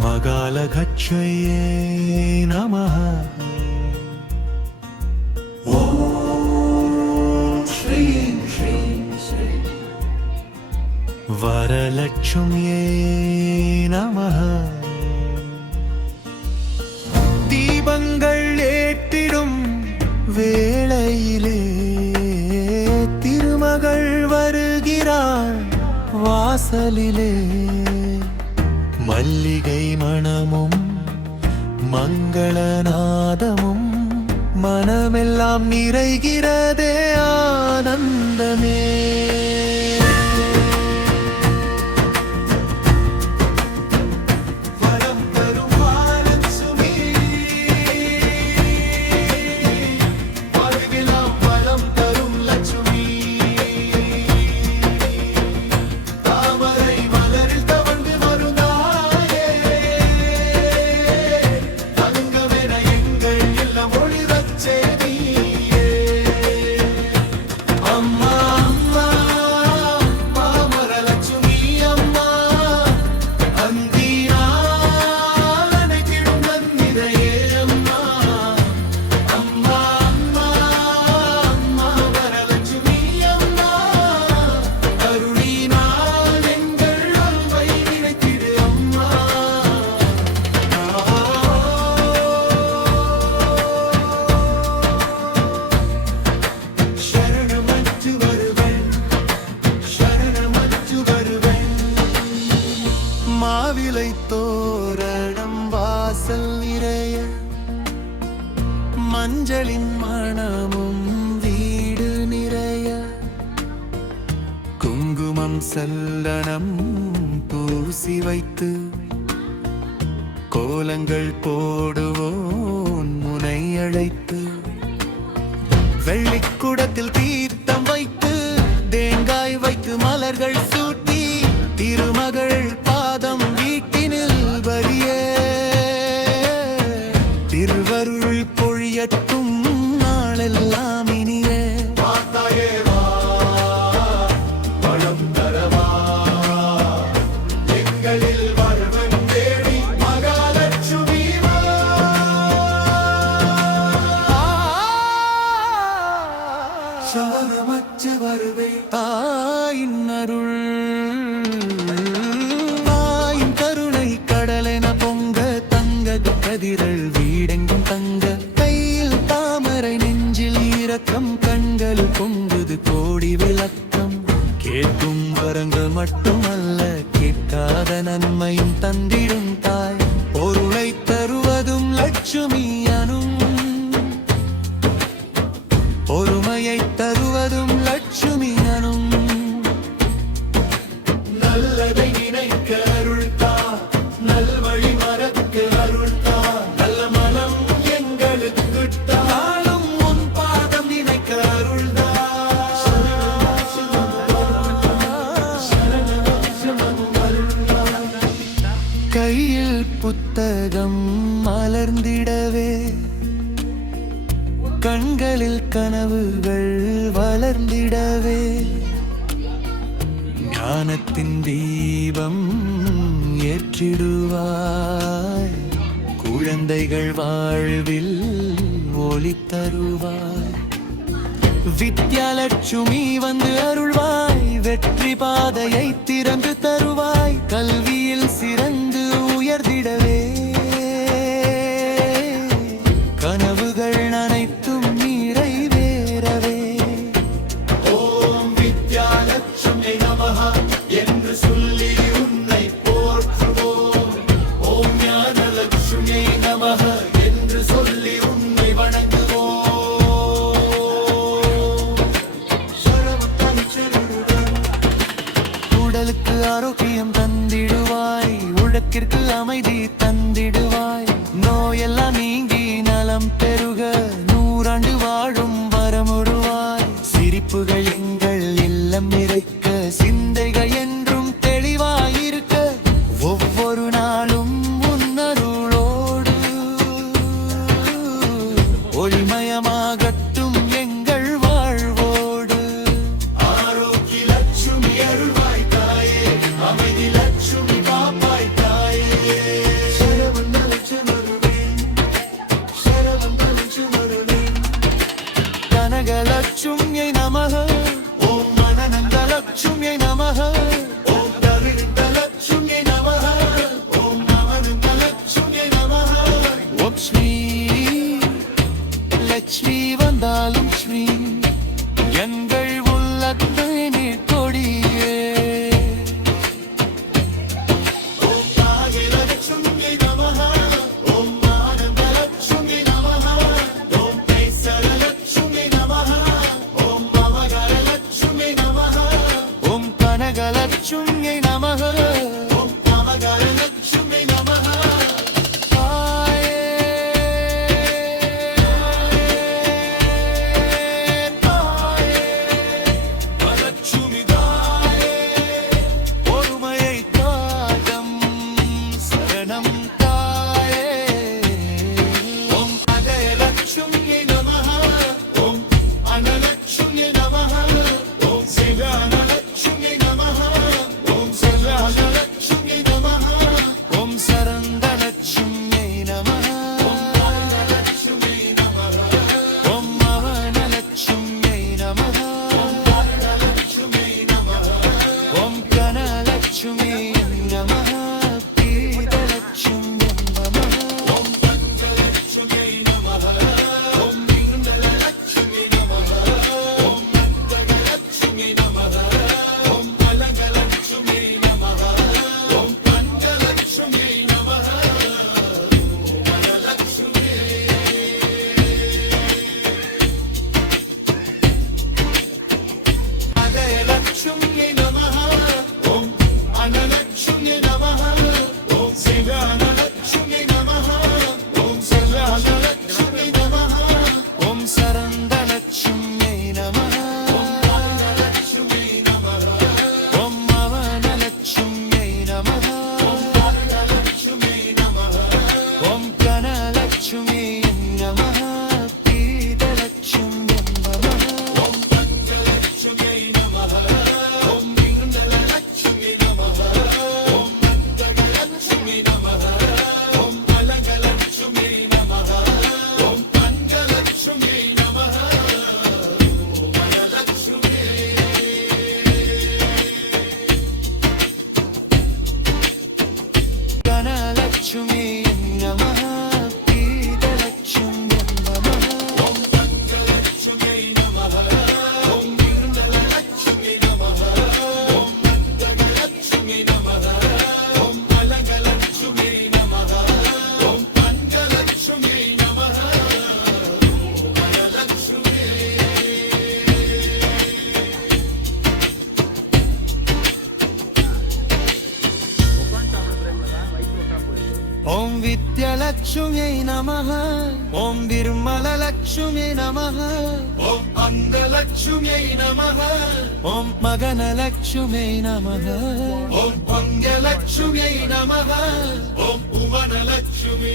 மகாலகச்சையே நமஹ. ஓம் ஸ்ரீம் ஸ்ரீம் ஸ்ரீ வரலட்சுமியே நமஹ. தீபங்கள் ஏற்றிடும் வேளையிலே திருமகள் வருகிறாள் வாசலிலே. மல்லிகை மணமும் மங்களநாதமும் மனமெல்லாம் நிறைகிறதே ஆனந்தமே. மாவிலை தோரணம் வாசல் நிறைய மஞ்சளின் மணமும் வீடு நிறைய குங்குமம் சல்லனம் பூசி வைத்து கோலங்கள் போடுவோன் முனை அழைத்து வெள்ளிக்குடத்தில் தீர்த்தம் வைத்து தேங்காய் வைத்து மலர்கள் சூட்டி திருமகள் பாதம் வீட்டினில் வரியே. திருவருள் பொழியட்டும் நாளெல்லாம் இனியே. பணம் தரவா எங்களில் வருவன் தேடி மகாலட்சுமி சவனமற்ற வருவே. தாயின் அருள் கதிரள் வீடெங்கும் தங்க கையில் தாமரை நெஞ்சில் இரக்கம் கண்கள் பொங்குது கோடி விளக்கம். கேட்கும் வரங்கள் மட்டுமல்ல கேட்காத நன்மையும் தந்திடும் தாய். பொருளை தருவதும் லட்சுமி அனும் பொறுமையை தருவதும் லட்சுமி அனும். நல்லதை நினைக்க அருள்தா நல்வழி மறக்க அருள்தா. கையில் புத்தகம் மலர்ந்திடவே கண்களில் கனவுகள் வளர்ந்திடவே ஞானத்தின் தீபம் ஏற்றிடுவாய். குழந்தைகள் வாழ்வில் ஒளி தருவாய். வித்யாலட்சுமி வந்து அருள்வாய். வெற்றி பாதையை திறந்து தருவாய். கல்வியில் சிறந்து உயர்ந்திடவே கனவுகள் அனைத்தும் நிறைவேறவே. ஓம் வித்யாலட்சுமி நமஹ என்று சொல்லி உன்னை போற்றுவோம். ஓம் ஞானலட்சுமி நமஹ என்று சொல்லி உன்னை வணங்குவோம். உடலுக்கு ஆரோக்கியம் தந்திடுவாய். உலகிற்கு அமைதி தந்திடுவாய். நோயெல்லாம் நீங்கி நலம் பெருக நூறாண்டு வாழும் வரமுடுவாய். சிரிப்புகள் எங்கள் இல்லம் நிறைக்க சிந்தைகள் என்றும் தெளிவாயிருக்க ஒவ்வொரு நாளும் உன்னருளோடு ஒளிமயமாகட்டும் எங்கள் வாழ்வோடு. ஆரோக்கிய லட்சுமி அருள்வாய் தாயே. அமைதி லட்சுமி பாப்பாய் தாயே. மங்களலட்சுமியை நமः ஓம் மங்களலட்சுமியை நமः தாயே தாயே லட்சுமி தாயே பொறுமையை தாகம் சரணம் தாயே ஓம் அஜயலட்சுமியை நமः ஓம் அனலட்சுமியை நமः ஓம் சிவானலட்சுமியை நமः ஓம் சிவானலட்சுமியை நமः ஓம் சரந்தலட்சுமியை நமः ஓம் அனலட்சுமியை நமः ஓம் மவனலட்சுமியை நமः ஓம் அனலட்சுமியை நமः ஓம் கனலட்சுமியை நமः பீதலட்சுமியை நமः ஓம் பஞ்சலட்சுமியை நமः ஓம் நிர்மலலட்சுமியை நமः ஓம் நந்தகலட்சுமியை நமः ஓம் அலங்கலட்சுமியை நமः ஓம் பஞ்சலட்சுமியை நமः அஜயலட்சுமியை நமः ஓம் அனலட்சுமியை நமः ஓம் சிவானலட்சுமியை நமः ஓம் சரந்தலட்சுமியை நமः ஓம் சரந்தலட்சுமியை நமः ஓம் அனலட்சுமியை நமः ஓம் மவனலட்சுமியை நமः ஓம் அனலட்சுமியை நமः ஓம் கனலட்சுமியை நமः பீதலட்சுமியை நமः ஓம் பஞ்சலட்சுமியை நமः ஓம் நிர்மலலட்சுமியை நமः ஓம் நந்தகலட்சுமியை நமः ஓம் அலங்கலட்சுமியை நமः ஓம் பஞ்சலட்சுமியை நமः ஓம் அனலட்சுமியை கனலட்சுமியை நமः பீதலட்சுமியை நமः ஓம் பஞ்சலட்சுமியை நமः ஓம் நிர்மலலட்சுமியை நமः ஓம் நந்தகலட்சுமியை நமः ஓம் அலங்கலட்சுமியை நமः ஓம் பஞ்சலட்சுமியை நமः ஓம் அனலட்சுமியை ஓம் வித்யலட்சுமியை நமः ஓம் விர்மலலட்சுமியை நமः ஓம் அங்கலட்சுமியை நமः ஓம் மகனலட்சுமியை நமः ஓம் பங்கலட்சுமியை நமः ஓம் புவனலட்சுமி